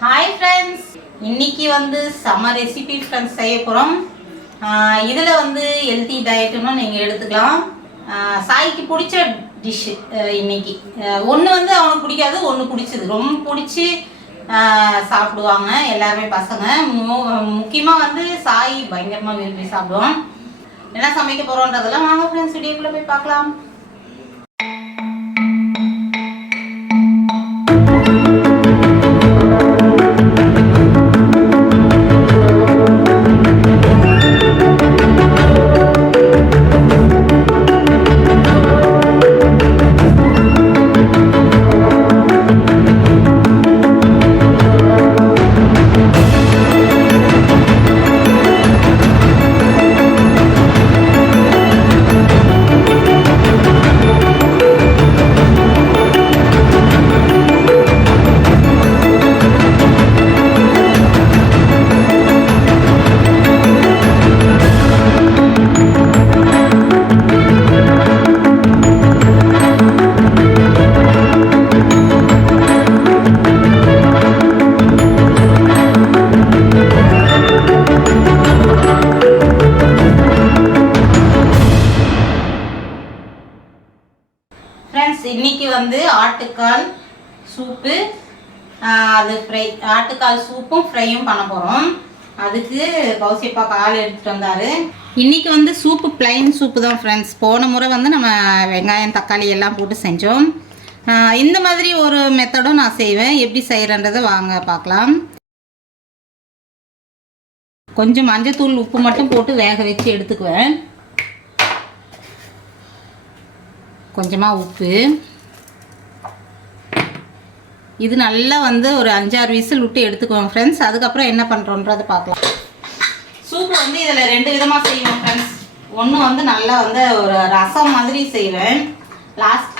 Hi friends இன்னைக்கு வந்து செம ரெசிபி ஃப்ரெண்ட்ஸ் செய்ய போகிறோம் இதில் வந்து ஹெல்த்தி டயட்டுன்னு நீங்கள் எடுத்துக்கலாம். சாய்க்கு பிடிச்ச டிஷ்ஷு இன்னைக்கு. ஒன்று வந்து அவனுக்கு பிடிக்காது ஒன்று பிடிச்சது. ரொம்ப பிடிச்சி சாப்பிடுவாங்க எல்லாருமே பசங்க. முக்கியமாக வந்து சாய் பயங்கரமாக விரும்பி சாப்பிடுவோம் என்ன சமைக்க போகிறோன்றதெல்லாம் வாங்க ஃப்ரெண்ட்ஸ் வீடியோக்குள்ளே போய் பார்க்கலாம். இன்னைக்கு வந்து ஆட்டுக்கால் சூப்பு அது ஃப்ரை ஆட்டுக்கால் சூப்பும் ஃப்ரையும் பண்ண போகிறோம் அதுக்கு கௌசிப்பா கால் எடுத்துகிட்டு வந்தார். இன்றைக்கி வந்து சூப்பு பிளைன் சூப்பு தான் ஃப்ரெண்ட்ஸ் போன முறை வந்து நம்ம வெங்காயம் தக்காளி எல்லாம் போட்டு செஞ்சோம். இந்த மாதிரி ஒரு மெத்தடும் நான் செய்வேன். எப்படி செய்கிறன்றதை வாங்க பார்க்கலாம். கொஞ்சம் மஞ்சத்தூள் உப்பு மட்டும் போட்டு வேக வச்சு எடுத்துக்குவேன். கொஞ்சமாக உப்பு. இது நல்லா வந்து ஒரு அஞ்சாறு விசில் விட்டு எடுத்துக்குவோம் ஃப்ரெண்ட்ஸ் அதுக்கப்புறம் என்ன பண்ணுறோன்றதை பார்க்கலாம். சூப்பு வந்து இதில் ரெண்டு விதமாக செய்வோம் ஃப்ரெண்ட்ஸ் ஒன்று வந்து நல்லா வந்து ஒரு ரசம் மாதிரி செய்வேன். லாஸ்ட்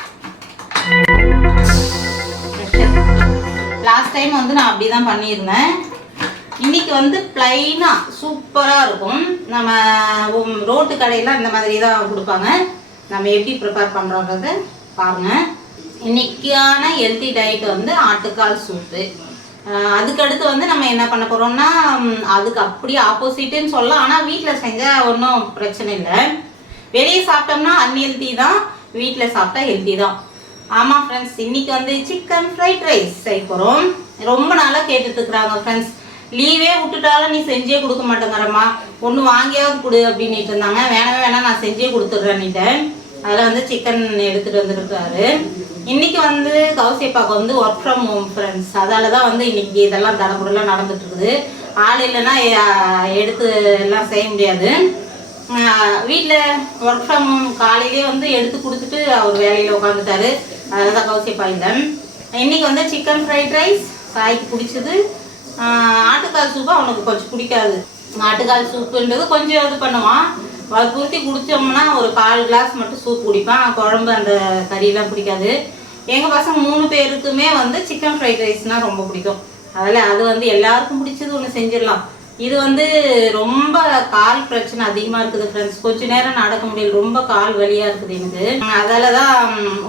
லாஸ்ட் டைம் வந்து நான் அப்படி தான் பண்ணியிருந்தேன். இன்னைக்கு வந்து பிளைனாக சூப்பராக இருக்கும். நம்ம ரோட்டு கடையில் இந்த மாதிரி தான் கொடுப்பாங்க. நம்ம எப்படி ப்ரிப்பேர் பண்ணுறோன்றது பாருங்கள் இன்னைக்கான ஹெல்த்தி டயட் வந்து ஆட்டுக்கால் சூப்பு அதுக்கடுத்து வந்து நம்ம என்ன பண்ண போகிறோம்னா அதுக்கு அப்படியே ஆப்போசிட்டுன்னு சொல்லலாம். ஆனால் வீட்டில் செஞ்சால் ஒன்றும் பிரச்சனை இல்லை. வெளியே சாப்பிட்டோம்னா அன்ஹெல்த்தி தான். வீட்டில் சாப்பிட்டா ஹெல்த்தி தான். ஆமாம் ஃப்ரெண்ட்ஸ் இன்னைக்கு வந்து சிக்கன் ஃப்ரைட் ரைஸ் செய்ய போகிறோம் ரொம்ப நாளாக கேட்டுட்டு இருக்கிறாங்க ஃப்ரெண்ட்ஸ் லீவே விட்டுட்டாலும் நீ செஞ்சே கொடுக்க மாட்டேங்கிறம்மா ஒன்று வாங்கியாவது கொடு அப்படின்ட்டு இருந்தாங்க. வேணவே வேணாம் நான் செஞ்சே கொடுத்துட்றேன்னுட்டேன் அதில் வந்து சிக்கன் எடுத்துகிட்டு வந்துருக்காரு. இன்னைக்கு வந்து கௌசியப்பாக்கு வந்து ஒர்க் ஃப்ரம் ஹோம் ஃப்ரெண்ட்ஸ் அதால தான் வந்து இன்னைக்கு இதெல்லாம் தடமுறைலாம் நடந்துட்டு இருக்குது. ஆள் இல்லைன்னா எடுத்து எல்லாம் செய்ய முடியாது. வீட்டில் ஒர்க் ஃப்ரம் காலையிலே வந்து எடுத்து கொடுத்துட்டு அவர் வேலையில் உட்காந்துட்டாரு அதில் தான் கௌசியப்பா இல்லை. இன்னைக்கு வந்து சிக்கன் ஃப்ரைட் ரைஸ் சாய்க்கு பிடிச்சது. ஆட்டுக்கால் சூப்பு அவனுக்கு கொஞ்சம் பிடிக்காது. ஆட்டுக்கால் சூப்புன்றது கொஞ்சம் இது பண்ணுவான். வற்புறுத்தி குடித்தோம்னா ஒரு கால் கிளாஸ் மட்டும் சூப் குடிப்பான். குழம்பு அந்த கறியெல்லாம் பிடிக்காது. எங்கள் பசங்க மூணு பேருக்குமே வந்து சிக்கன் ஃப்ரைட் ரைஸ்னால் ரொம்ப பிடிக்கும். அதில் அது வந்து எல்லாருக்கும் பிடிச்சது ஒன்று செஞ்சிடலாம். இது வந்து ரொம்ப கால் பிரச்சனை அதிகமாக இருக்குது ஃப்ரெண்ட்ஸ் கொஞ்ச நேரம் நடக்க முடியல. ரொம்ப கால் வலியாக இருக்குது எனக்கு. அதால தான்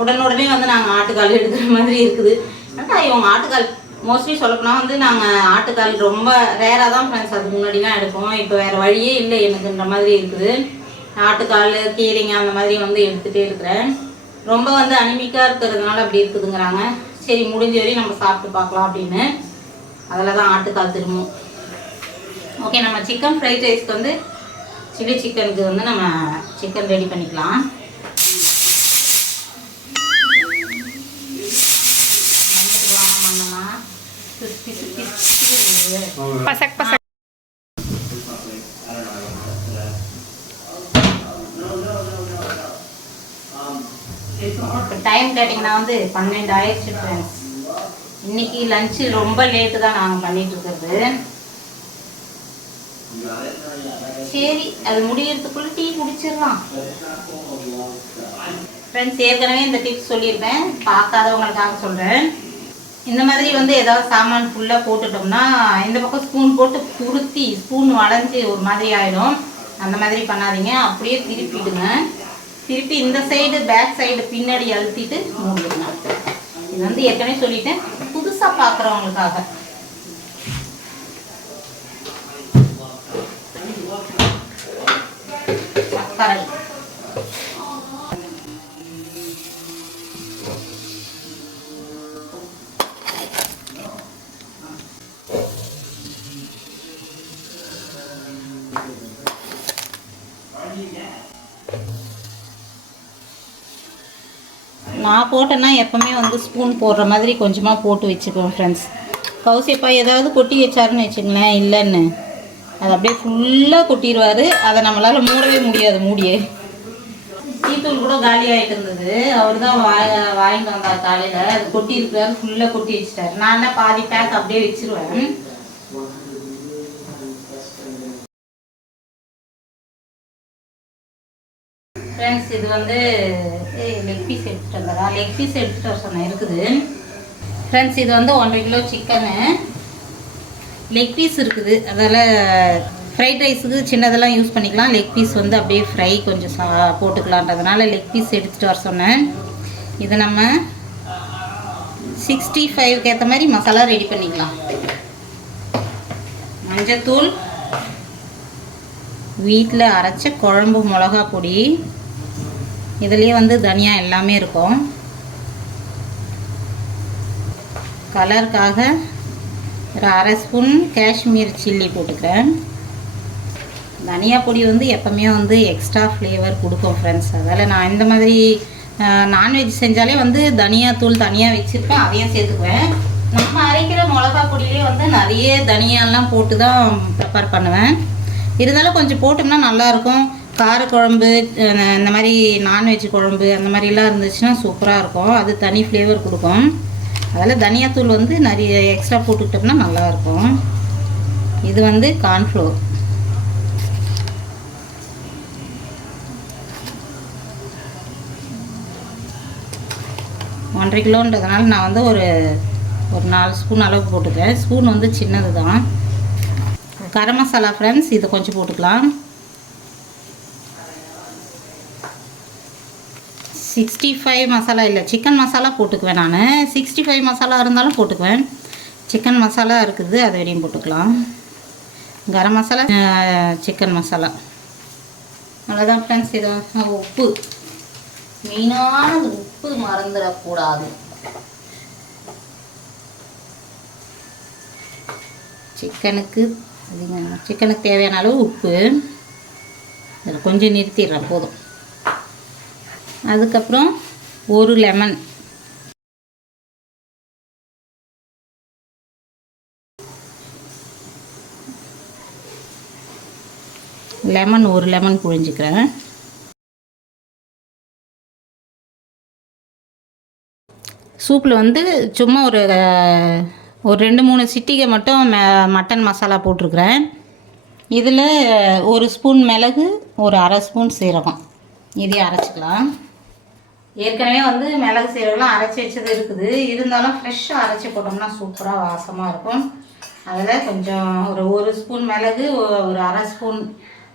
உடனுடனே வந்து நாங்கள் ஆட்டுக்கால் எடுக்கிற மாதிரி இருக்குது. ஆனால் இவங்க ஆட்டுக்கால் மோஸ்ட்லி சொல்லப்போனால் வந்து நாங்கள் ஆட்டுக்கால் ரொம்ப ரேராக தான் ஃப்ரெண்ட்ஸ் அதுக்கு முன்னாடிலாம் எடுப்போம். இப்போ வேறு வழியே இல்லை எனக்குன்ற மாதிரி இருக்குது. ஆட்டுக்கால் கீரைங்க அந்த மாதிரி வந்து எடுத்துகிட்டே இருக்கிறேன். ரொம்ப வந்து அனிமிக்காக இருக்கிறதுனால அப்படி இருக்குதுங்கிறாங்க. சரி முடிஞ்ச வரையும் நம்ம சாப்பிட்டு பார்க்கலாம் அப்படின்னு. அதில் தான் ஆட்டுக்கால் திரும்பும். ஓகே நம்ம சிக்கன் ஃப்ரைட் ரைஸ்க்கு வந்து சில்லி சிக்கனுக்கு வந்து நம்ம சிக்கன் ரெடி பண்ணிக்கலாம். சுத்தி சுத்தி. பசக் பசக் டைம் கேட்டிங்கன்னா வந்து பன்னெண்டு ஆயிடுச்சு ஃப்ரெண்ட்ஸ் இன்னைக்கு லஞ்சு ரொம்ப லேட்டு தான் நாங்கள் பண்ணிட்டு இருக்கிறது. சரி அது முடியறதுக்குள்ள டீ குடிச்சிடலாம். ஃப்ரெண்ட்ஸ் ஏற்கனவே இந்த டிப்ஸ் சொல்லியிருப்பேன். பார்க்காதவங்களுக்காக சொல்கிறேன் இந்த மாதிரி வந்து ஏதாவது சாமான் ஃபுல்லாக போட்டுட்டோம்னா இந்த பக்கம் ஸ்பூன் போட்டு துருத்தி ஸ்பூன் வளைஞ்சி ஒரு மாதிரி ஆயிடும். அந்த மாதிரி பண்ணாதீங்க. அப்படியே திருப்பிடுங்க. திருப்பி இந்த சைடு பேக் சைடு பின்னாடி அழுத்திட்டு மூடிடுங்க. இது வந்து ஏற்கனவே சொல்லிட்டேன். புதுசாக பார்க்குறவங்களுக்காக போட்டேன்னா எப்போவுமே வந்து ஸ்பூன் போடுற மாதிரி கொஞ்சமாக போட்டு வச்சுக்குவேன் ஃப்ரெண்ட்ஸ் கௌசியப்பா ஏதாவது கொட்டி வச்சாருன்னு வச்சுங்களேன் இல்லைன்னு. அது அப்படியே ஃபுல்லாக கொட்டிடுவார் அதை நம்மளால் மூடவே முடியாது மூடியே. டீத்தூள் கூட காலி ஆகிட்டு இருந்தது. அவர் தான் வாங்கிட்டு வந்தார் காலையில். அது கொட்டி இருக்கிறாரு ஃபுல்லாக கொட்டி வச்சிட்டாரு. நான் தான் பாதி பேக் அப்படியே வச்சிருவேன். ஃப்ரெண்ட்ஸ் இது வந்து லெக் பீஸ் எடுத்துகிட்டு வந்ததா? லெக் பீஸ் எடுத்துகிட்டு வர சொன்னேன். இருக்குது. ஃப்ரெண்ட்ஸ் இது வந்து ஒன்றரை கிலோ சிக்கனு லெக் பீஸ் இருக்குது. அதால் ஃப்ரைட் ரைஸுக்கு சின்னதெல்லாம் யூஸ் பண்ணிக்கலாம். லெக் பீஸ் வந்து அப்படியே ஃப்ரை கொஞ்சம் சா போட்டுக்கலான்றதுனால லெக் பீஸ் எடுத்துகிட்டு வர சொன்னேன். இது நம்ம சிக்ஸ்டி ஃபைவ்க்கு ஏற்ற மாதிரி மசாலா ரெடி பண்ணிக்கலாம். மஞ்சத்தூள் வீட்டில் அரைச்ச குழம்பு மிளகா பொடி இதுலேயே வந்து தனியா எல்லாமே இருக்கும். கலருக்காக ஒரு அரை ஸ்பூன் காஷ்மீர் சில்லி போட்டுக்கிறேன். தனியா பொடி வந்து எப்போவுமே வந்து எக்ஸ்ட்ரா ஃப்ளேவர் கொடுக்கும் ஃப்ரெண்ட்ஸ் அதால் நான் இந்த மாதிரி நான்வெஜ் செஞ்சாலே வந்து தனியாத்தூள் தனியாக வச்சுருப்பேன் அதையும் சேர்த்துக்குவேன். நம்ம அரைக்கிற மிளகா பொடியிலே வந்து நிறைய தனியாலாம் போட்டு தான் ப்ரிப்பேர் பண்ணுவேன். இருந்தாலும் கொஞ்சம் போட்டோம்னா நல்லாயிருக்கும் காரக்குழம்பு இந்த மாதிரி நான்வெஜ் குழம்பு அந்த மாதிரிலாம் இருந்துச்சுன்னா சூப்பராக இருக்கும். அது தனி ஃப்ளேவர் கொடுக்கும். அதில் தனியாத்தூள் வந்து நிறைய எக்ஸ்ட்ரா போட்டுக்கிட்டோம்னா நல்லாயிருக்கும் இது வந்து கார்ன்ஃப்ளோர் ஒன்றரை கிலோன்றதுனால நான் வந்து ஒரு ஒரு நாலு ஸ்பூன் அளவுக்கு போட்டுக்கிறேன். ஸ்பூன் வந்து சின்னது தான் கரம் மசாலா ஃப்ரெண்ட்ஸ் இதை கொஞ்சம் போட்டுக்கலாம். சிக்ஸ்டி ஃபைவ் மசாலா இல்லை சிக்கன் மசாலா போட்டுக்குவேன் நான். சிக்ஸ்டி ஃபைவ் மசாலா இருந்தாலும் போட்டுக்குவேன். சிக்கன் மசாலா இருக்குது அதை வரையும் போட்டுக்கலாம். கரம் மசாலா சிக்கன் மசாலா. அவ்வளோதான் ஃப்ரெண்ட்ஸ் இது உப்பு. மெயினான உப்பு மறந்துடக்கூடாது. சிக்கனுக்கு சிக்கனுக்கு தேவையான அளவு உப்பு. இதில் கொஞ்சம் நிறுத்திடுறேன் போதும். அதுக்கப்புறம் ஒரு லெமன். லெமன் ஒரு லெமன் புழிஞ்சிக்கிறேன். சூப்பில் வந்து சும்மா ஒரு ஒரு ரெண்டு மூணு சிட்டிகை மட்டும் மட்டன் மசாலா போட்டிருக்கிறேன். இதில் ஒரு ஸ்பூன் மிளகு ஒரு அரை ஸ்பூன் சீரகம். இதையும் அரைச்சிக்கலாம். ஏற்கனவே வந்து மிளகு சீரகம்லாம் அரைச்சி வச்சது இருக்குது. இருந்தாலும் ஃப்ரெஷ்ஷாக அரைச்சி போட்டோம்னா சூப்பராக வாசமாக இருக்கும். அதில் கொஞ்சம் ஒரு ஒரு ஸ்பூன் மிளகு ஒரு அரை ஸ்பூன்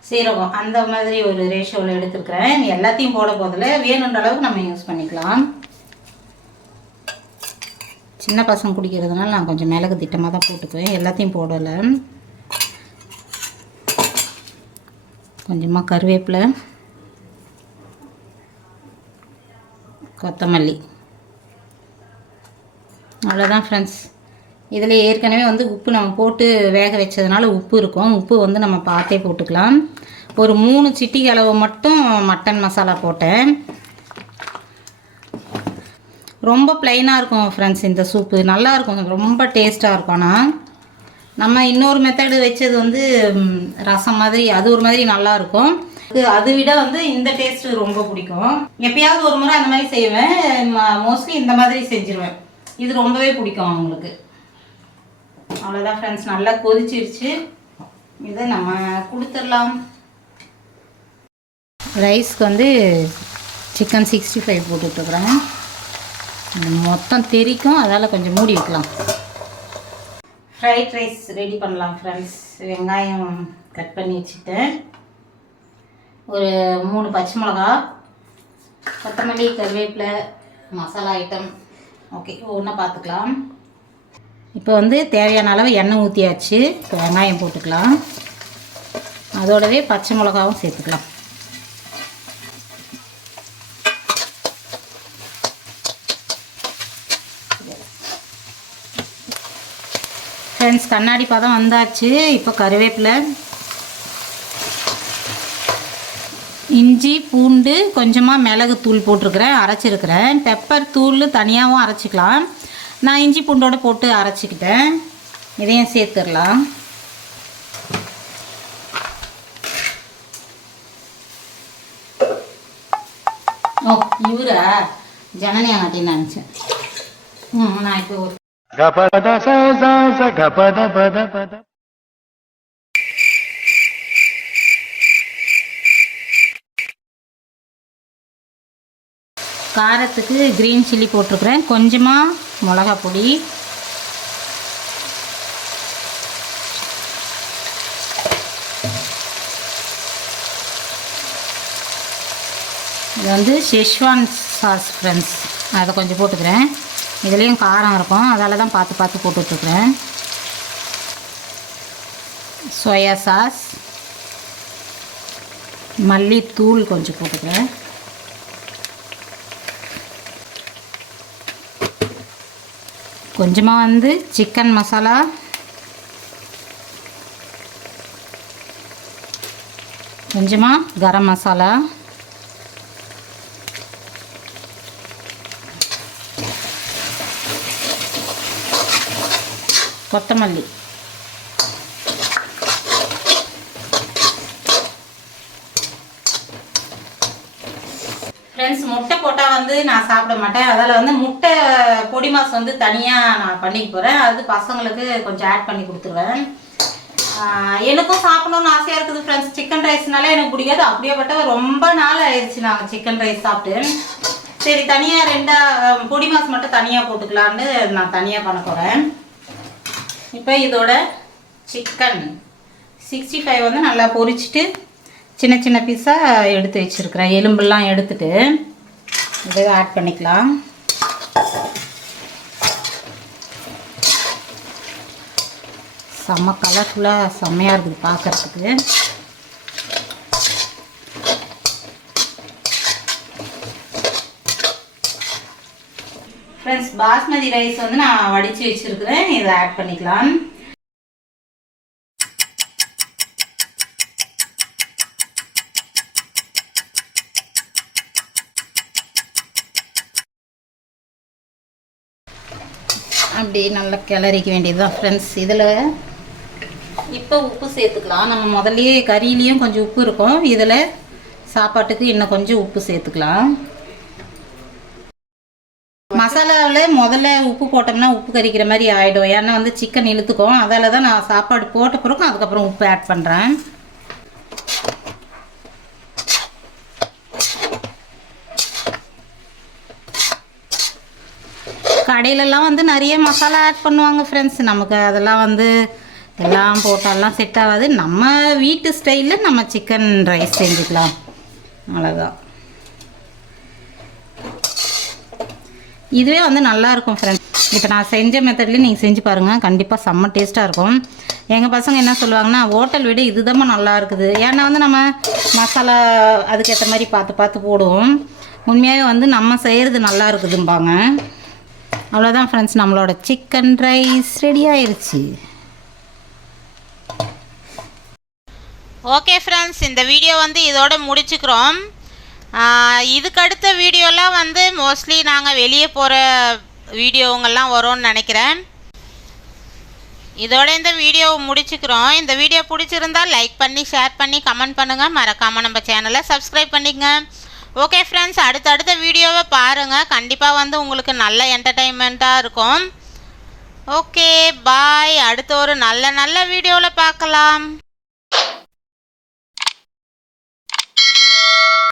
சீரகம் அந்த மாதிரி ஒரு ரேஷியோவில் எடுத்துருக்குறேன். எல்லாத்தையும் போட போதில் வேணுன்ற அளவுக்கு நம்ம யூஸ் பண்ணிக்கலாம். சின்ன பசங்க குடிக்கிறதுனால நான் கொஞ்சம் மிளகு திட்டமாக தான் போட்டுக்குவேன். எல்லாத்தையும் போடலை. கொஞ்சமாக கருவேப்பிலை. கொத்தமல்லி. அவ்வளோதான் ஃப்ரெண்ட்ஸ் இதில் ஏற்கனவே வந்து உப்பு நம்ம போட்டு வேக வச்சதுனால உப்பு இருக்கும். உப்பு வந்து நம்ம பார்த்தே போட்டுக்கலாம். ஒரு மூணு சிட்டி அளவு மட்டும் மட்டன் மசாலா போட்டேன். ரொம்ப ப்ளைனாக இருக்கும் ஃப்ரெண்ட்ஸ் இந்த சூப்பு நல்லா இருக்கும். ரொம்ப டேஸ்ட்டாக இருக்கும். ஆனால் நம்ம இன்னொரு மெத்தடு வச்சது வந்து ரசம் மாதிரி அது ஒரு மாதிரி நல்லா இருக்கும். அதை விட வந்து இந்த டேஸ்ட் ரொம்ப பிடிக்கும். எப்பயாவது ஒரு முறை அந்த மாதிரி செய்வேன். மோஸ்ட்லி இந்த மாதிரி செஞ்சிருவேன். இது ரொம்பவே பிடிக்கும் அவங்களுக்கு. அவ்வளோதான் ஃப்ரெண்ட்ஸ் நல்லா கொதிச்சிருச்சு. இதை நம்ம கொடுத்துடலாம். ரைஸ்க்கு வந்து சிக்கன் சிக்ஸ்டி ஃபைவ் போட்டுட்ருக்குறேன் மொத்தம் தெரிக்கும். அதால் கொஞ்சம் மூடி வைக்கலாம். ஃப்ரைட் ரைஸ் ரெடி பண்ணலாம் ஃப்ரெண்ட்ஸ் வெங்காயம் கட் பண்ணி வச்சுட்டேன். ஒரு மூணு பச்சை மிளகா கொத்தமல்லி கருவேப்பிலை மசாலா ஐட்டம் ஓகே ஒன்றா பார்த்துக்கலாம் இப்போ வந்து தேவையான அளவு எண்ணெய் ஊற்றியாச்சு இப்போ வெங்காயம் போட்டுக்கலாம். அதோடவே பச்சை மிளகாவும் சேர்த்துக்கலாம். ஃப்ரெண்ட்ஸ் கண்ணாடி பதம் வந்தாச்சு. இப்போ கருவேப்பிலை இஞ்சி பூண்டு கொஞ்சமாக மிளகு தூள் போட்டிருக்கிறேன் அரைச்சிருக்கிறேன். பெப்பர் தூள் தனியாகவும் அரைச்சிக்கலாம். நான் இஞ்சி பூண்டோட போட்டு அரைச்சிக்கிட்டேன். இதையும் சேர்த்துடலாம். ஓ இவரா ஜனனியா காட்டின்னு நினச்சேன். ம் நான் இப்போ காரத்துக்கு க்ரீன் சில்லி போட்டிருக்கிறேன். கொஞ்சமாக மிளகா பொடி இது வந்து ஷெஷ்வான் சாஸ் ஃப்ரெண்ட்ஸ் அதை கொஞ்சம் போட்டுக்கிறேன். இதுலேயும் காரம் இருக்கும். அதால் தான் பார்த்து பார்த்து போட்டுட்ருக்குறேன். சோயா சாஸ் மல்லித்தூள் கொஞ்சம் போட்டுக்கிறேன். கொஞ்சமாக வந்து சிக்கன் மசாலா. கொஞ்சமாக கரம் மசாலா. கொத்தமல்லி. ஃப்ரெண்ட்ஸ் முட்டை போட்டால் வந்து நான் சாப்பிட மாட்டேன். அதில் வந்து முட்டை பொடி மாஸ் வந்து தனியாக நான் பண்ணிக்க போகிறேன் அது பசங்களுக்கு கொஞ்சம் ஆட் பண்ணி கொடுத்துருவேன். எனக்கும் சாப்பிடணும்னு ஆசையாக இருக்குது ஃப்ரெண்ட்ஸ் சிக்கன் ரைஸ்னாலே எனக்கு பிடிக்காது. அப்படியே பட்ட ரொம்ப நாள் ஆயிடுச்சு நாங்கள் சிக்கன் ரைஸ் சாப்பிட்டு. சரி தனியாக ரெண்டா பொடி மாஸ் மட்டும் தனியாக போட்டுக்கலான்னு நான் தனியாக பண்ண போகிறேன் இப்போ இதோட சிக்கன் சிக்ஸ்டி ஃபைவ் வந்து நல்லா பொரிச்சிட்டு சின்ன சின்ன பீஸாக எடுத்து வச்சுருக்கிறேன். எலும்பெல்லாம் எடுத்துட்டு இதை ஆட் பண்ணிக்கலாம். செம்ம கலர்ஃபுல்லாக செம்மையாக இருக்குது பார்க்கறதுக்கு. ஃப்ரெண்ட்ஸ் பாஸ்மதி ரைஸ் வந்து நான் வடித்து வச்சுருக்கிறேன். இதை ஆட் பண்ணிக்கலாம். அப்படி நல்லா கிளறிக்க வேண்டியது தான் ஃப்ரெண்ட்ஸ் இதில் இப்போ உப்பு சேர்த்துக்கலாம். நம்ம முதல்லயே கறியிலையும் கொஞ்சம் உப்பு இருக்கும். இதில் சாப்பாட்டுக்கு இன்னும் கொஞ்சம் உப்பு சேர்த்துக்கலாம். மசாலாவில் முதல்ல உப்பு போட்டோம்னா உப்பு கறிக்கிற மாதிரி ஆகிடும் ஏன்னா வந்து சிக்கன் இழுத்துக்கும். அதால தான் நான் சாப்பாடு போட்ட பிறகும் அதுக்கப்புறம் உப்பு ஆட் பண்ணுறேன் கடையிலலாம் வந்து நிறைய மசாலா ஆட் பண்ணுவாங்க ஃப்ரெண்ட்ஸ் நமக்கு அதெல்லாம் வந்து எல்லாம் போட்டாலாம் செட் ஆகாது. நம்ம வீட்டு ஸ்டைலில் நம்ம சிக்கன் ரைஸ் செஞ்சுக்கலாம். அவ்வளோதான் இதுவே வந்து நல்லாயிருக்கும் ஃப்ரெண்ட்ஸ் இப்போ நான் செஞ்ச மெத்தட்லேயே நீங்கள் செஞ்சு பாருங்கள் கண்டிப்பாக செம்ம டேஸ்ட்டாக இருக்கும். எங்கள் பசங்க என்ன சொல்லுவாங்கன்னா ஹோட்டல் விட இதுதாம்மா நல்லா இருக்குது. ஏன்னா வந்து நம்ம மசாலா அதுக்கேற்ற மாதிரி பார்த்து பார்த்து போடுவோம். உண்மையாகவே வந்து நம்ம செய்கிறது நல்லா இருக்குதும்பாங்க. அவ்வளோதான் ஃப்ரெண்ட்ஸ் நம்மளோட சிக்கன் ரைஸ் ரெடி ஆயிடுச்சு ஓகே ஃப்ரெண்ட்ஸ் இந்த வீடியோ வந்து இதோட முடிச்சுக்கிறோம். இதுக்கு அடுத்த வீடியோலாம் வந்து மோஸ்ட்லி நாங்கள் வெளியே போகிற வீடியோங்கள்லாம் வரும்னு நினைக்கிறேன். இதோட இந்த வீடியோவை முடிச்சுக்கிறோம். இந்த வீடியோ பிடிச்சிருந்தா லைக் பண்ணி ஷேர் பண்ணி கமெண்ட் பண்ணுங்கள் மறக்காமல் நம்ம சேனலை சப்ஸ்கிரைப் பண்ணிக்கங்க. ஓகே ஃப்ரெண்ட்ஸ் அடுத்தடுத்த வீடியோவை பாருங்கள் கண்டிப்பாக வந்து உங்களுக்கு நல்ல என்டர்டெயின்மெண்ட்டாக இருக்கும். ஓகே பாய் அடுத்த ஒரு நல்ல நல்ல வீடியோவில் பார்க்கலாம்.